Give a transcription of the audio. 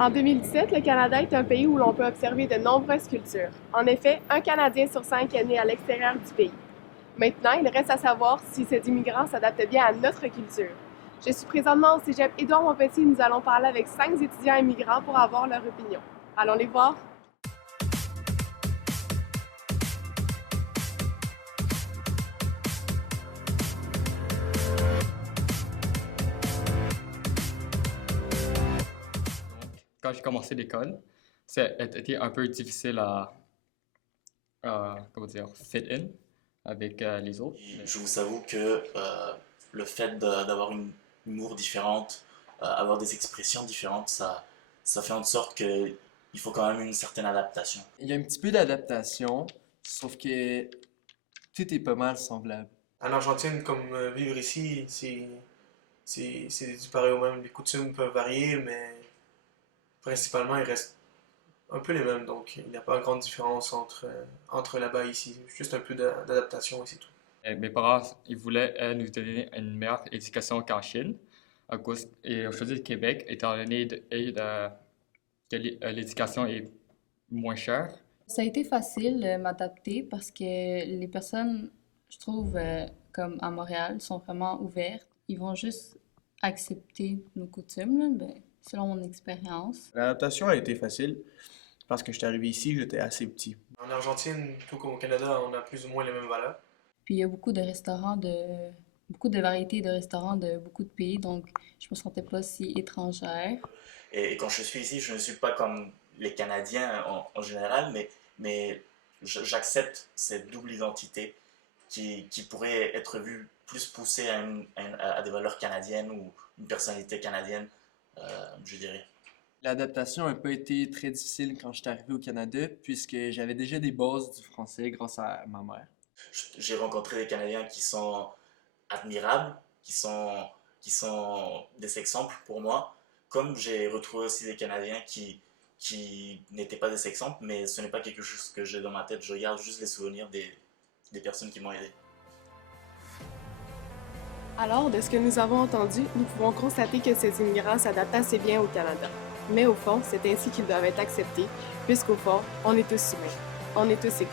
En 2017, le Canada est un pays où l'on peut observer de nombreuses cultures. En effet, un Canadien sur 5 est né à l'extérieur du pays. Maintenant, il reste à savoir si ces immigrants s'adaptent bien à notre culture. Je suis présentement au cégep Édouard-Montpetit et nous allons parler avec 5 étudiants immigrants pour avoir leur opinion. Allons les voir? Quand j'ai commencé l'école, été un peu difficile comment dire, fit in avec les autres. Je vous avoue que le fait d'avoir une humour différente, avoir des expressions différentes, ça fait en sorte que il faut quand même une certaine adaptation. Il y a un petit peu d'adaptation, sauf que tout est pas mal semblable. En Argentine, comme vivre ici, c'est du pareil au même. Les coutumes peuvent varier, mais principalement, ils restent un peu les mêmes. Donc, il n'y a pas grande différence entre là-bas et ici. Juste un peu d'adaptation et c'est tout. Mes parents, ils voulaient nous donner une meilleure éducation qu'en Chine, et ont choisi le Québec, étant donné que l'éducation est moins chère. Ça a été facile de m'adapter parce que les personnes, je trouve, comme à Montréal, sont vraiment ouvertes. Ils vont juste accepter nos coutumes, là, ben, selon mon expérience. L'adaptation a été facile parce que je suis arrivé ici, j'étais assez petit. En Argentine, tout comme au Canada, on a plus ou moins les mêmes valeurs. Puis il y a beaucoup de restaurants, beaucoup de variétés de restaurants de beaucoup de pays, donc je me sentais pas si étrangère. Et quand je suis ici, je ne suis pas comme les Canadiens en général, mais j'accepte cette double identité qui pourrait être vue plus poussée à des valeurs canadiennes ou une personnalité canadienne, je dirais. L'adaptation n'a pas été très difficile quand je suis arrivé au Canada, puisque j'avais déjà des bases du français grâce à ma mère. J'ai rencontré des Canadiens qui sont admirables, qui sont des exemples pour moi, comme j'ai retrouvé aussi des Canadiens qui n'étaient pas des exemples, mais ce n'est pas quelque chose que j'ai dans ma tête, je regarde juste les souvenirs des personnes qui m'ont aidé. Alors, de ce que nous avons entendu, nous pouvons constater que ces immigrants s'adaptent assez bien au Canada. Mais au fond, c'est ainsi qu'ils doivent être acceptés, puisqu'au fond, on est tous humains. On est tous égaux.